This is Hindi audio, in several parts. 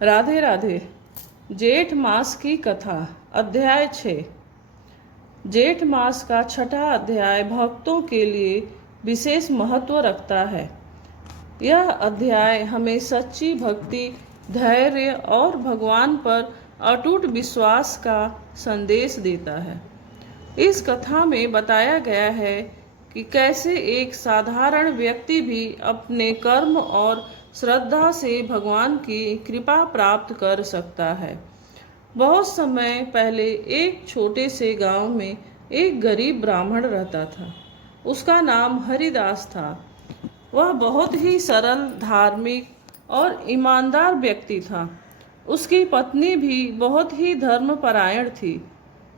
राधे राधे। जेठ मास की कथा, अध्याय 6। जेठ मास का छठा अध्याय भक्तों के लिए विशेष महत्व रखता है। यह अध्याय हमें सच्ची भक्ति, धैर्य और भगवान पर अटूट विश्वास का संदेश देता है। इस कथा में बताया गया है कि कैसे एक साधारण व्यक्ति भी अपने कर्म और श्रद्धा से भगवान की कृपा प्राप्त कर सकता है। बहुत समय पहले एक छोटे से गांव में एक गरीब ब्राह्मण रहता था। उसका नाम हरिदास था। वह बहुत ही सरल, धार्मिक और ईमानदार व्यक्ति था। उसकी पत्नी भी बहुत ही धर्मपरायण थी।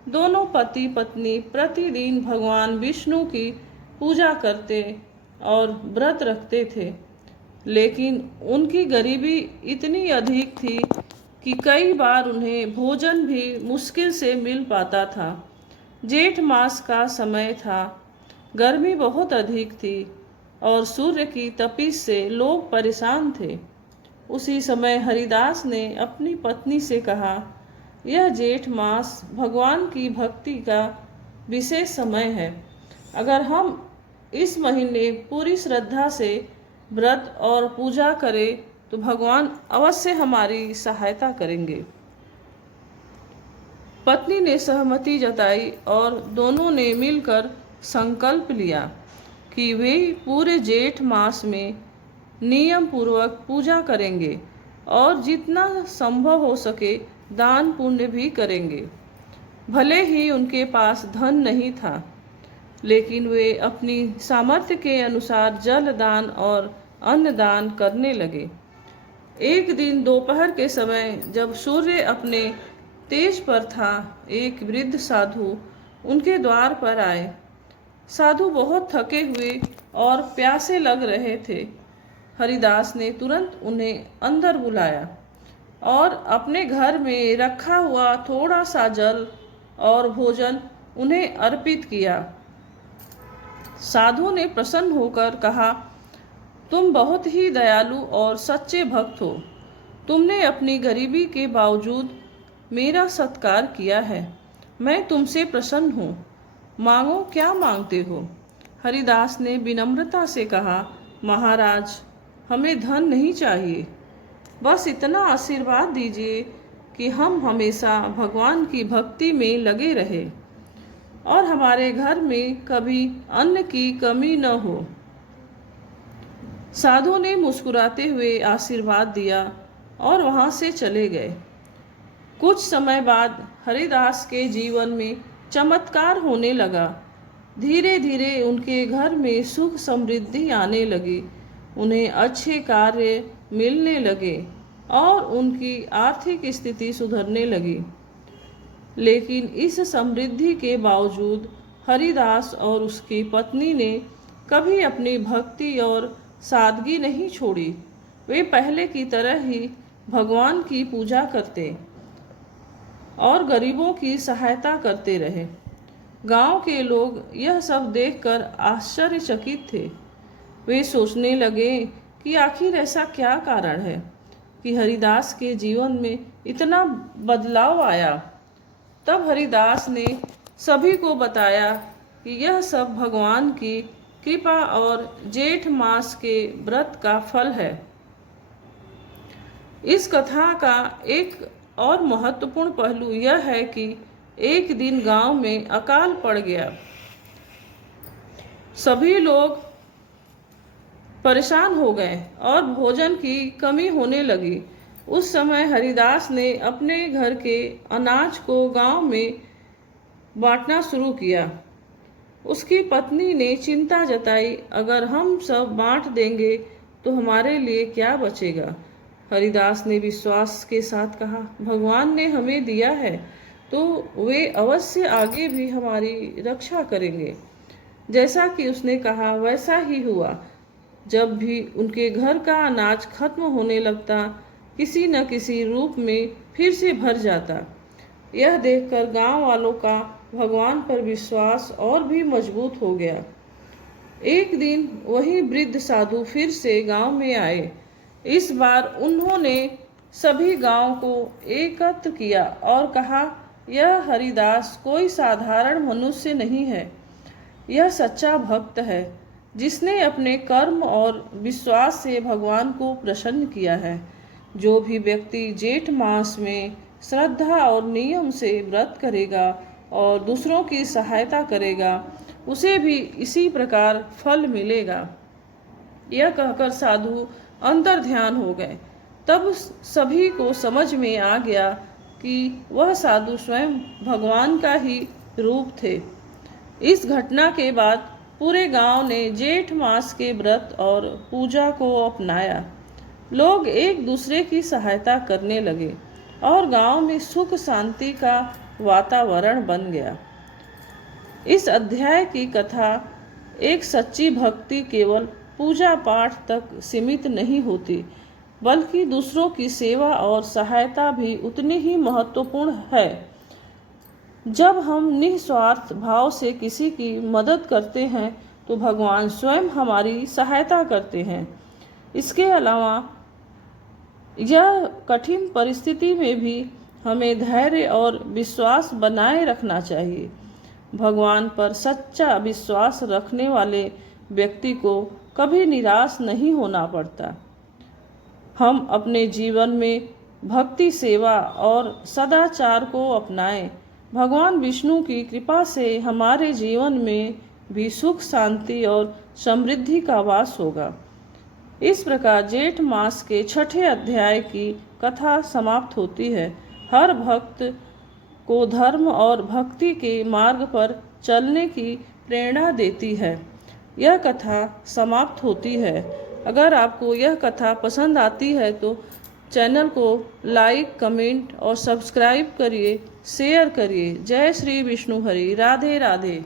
दोनों पति पत्नी प्रतिदिन भगवान विष्णु की पूजा करते और व्रत रखते थे, लेकिन उनकी गरीबी इतनी अधिक थी कि कई बार उन्हें भोजन भी मुश्किल से मिल पाता था। जेठ मास का समय था। गर्मी बहुत अधिक थी और सूर्य की तपिश से लोग परेशान थे। उसी समय हरिदास ने अपनी पत्नी से कहा, यह जेठ मास भगवान की भक्ति का विशेष समय है। अगर हम इस महीने पूरी श्रद्धा से व्रत और पूजा करें तो भगवान अवश्य हमारी सहायता करेंगे। पत्नी ने सहमति जताई और दोनों ने मिलकर संकल्प लिया कि वे पूरे जेठ मास में नियम पूर्वक पूजा करेंगे और जितना संभव हो सके दान पुण्य भी करेंगे। भले ही उनके पास धन नहीं था, लेकिन वे अपनी सामर्थ्य के अनुसार जल दान और अन्न दान करने लगे। एक दिन दोपहर के समय जब सूर्य अपने तेज पर था, एक वृद्ध साधु उनके द्वार पर आए। साधु बहुत थके हुए और प्यासे लग रहे थे। हरिदास ने तुरंत उन्हें अंदर बुलाया और अपने घर में रखा हुआ थोड़ा सा जल और भोजन उन्हें अर्पित किया। साधु ने प्रसन्न होकर कहा, तुम बहुत ही दयालु और सच्चे भक्त हो। तुमने अपनी गरीबी के बावजूद मेरा सत्कार किया है। मैं तुमसे प्रसन्न हूँ। मांगो, क्या मांगते हो? हरिदास ने विनम्रता से कहा, महाराज, हमें धन नहीं चाहिए। बस इतना आशीर्वाद दीजिए कि हम हमेशा भगवान की भक्ति में लगे रहें और हमारे घर में कभी अन्न की कमी न हो। साधु ने मुस्कुराते हुए आशीर्वाद दिया और वहां से चले गए। कुछ समय बाद हरिदास के जीवन में चमत्कार होने लगा। धीरे धीरे उनके घर में सुख समृद्धि आने लगी। उन्हें अच्छे कार्य मिलने लगे और उनकी आर्थिक स्थिति सुधरने लगी। लेकिन इस समृद्धि के बावजूद हरिदास और उसकी पत्नी ने कभी अपनी भक्ति और सादगी नहीं छोड़ी। वे पहले की तरह ही भगवान की पूजा करते और गरीबों की सहायता करते रहे। गांव के लोग यह सब देखकर आश्चर्यचकित थे। वे सोचने लगे कि आखिर ऐसा क्या कारण है कि हरिदास के जीवन में इतना बदलाव आया। तब हरिदास ने सभी को बताया कि यह सब भगवान की कृपा और जेठ मास के व्रत का फल है। इस कथा का एक और महत्वपूर्ण पहलू यह है कि एक दिन गांव में अकाल पड़ गया। सभी लोग परेशान हो गए और भोजन की कमी होने लगी। उस समय हरिदास ने अपने घर के अनाज को गांव में बांटना शुरू किया। उसकी पत्नी ने चिंता जताई, अगर हम सब बांट देंगे तो हमारे लिए क्या बचेगा? हरिदास ने विश्वास के साथ कहा, भगवान ने हमें दिया है तो वे अवश्य आगे भी हमारी रक्षा करेंगे। जैसा कि उसने कहा वैसा ही हुआ। जब भी उनके घर का अनाज खत्म होने लगता, किसी न किसी रूप में फिर से भर जाता। यह देखकर गांव वालों का भगवान पर विश्वास और भी मजबूत हो गया। एक दिन वही वृद्ध साधु फिर से गांव में आए। इस बार उन्होंने सभी गांव को एकत्र किया और कहा, यह हरिदास कोई साधारण मनुष्य नहीं है। यह सच्चा भक्त है जिसने अपने कर्म और विश्वास से भगवान को प्रसन्न किया है। जो भी व्यक्ति जेठ मास में श्रद्धा और नियम से व्रत करेगा और दूसरों की सहायता करेगा, उसे भी इसी प्रकार फल मिलेगा। यह कहकर साधु अंतर ध्यान हो गए। तब सभी को समझ में आ गया कि वह साधु स्वयं भगवान का ही रूप थे। इस घटना के बाद पूरे गांव ने जेठ मास के व्रत और पूजा को अपनाया। लोग एक दूसरे की सहायता करने लगे और गांव में सुख शांति का वातावरण बन गया। इस अध्याय की कथा एक सच्ची भक्ति केवल पूजा पाठ तक सीमित नहीं होती, बल्कि दूसरों की सेवा और सहायता भी उतनी ही महत्वपूर्ण है। जब हम निस्वार्थ भाव से किसी की मदद करते हैं तो भगवान स्वयं हमारी सहायता करते हैं। इसके अलावा यह कठिन परिस्थिति में भी हमें धैर्य और विश्वास बनाए रखना चाहिए। भगवान पर सच्चा विश्वास रखने वाले व्यक्ति को कभी निराश नहीं होना पड़ता। हम अपने जीवन में भक्ति, सेवा और सदाचार को अपनाएं। भगवान विष्णु की कृपा से हमारे जीवन में भी सुख, शांति और समृद्धि का वास होगा। इस प्रकार जेठ मास के छठे अध्याय की कथा समाप्त होती है। हर भक्त को धर्म और भक्ति के मार्ग पर चलने की प्रेरणा देती है। यह कथा समाप्त होती है। अगर आपको यह कथा पसंद आती है तो चैनल को लाइक, कमेंट और सब्सक्राइब करिए, शेयर करिए। जय श्री विष्णु हरि। राधे राधे।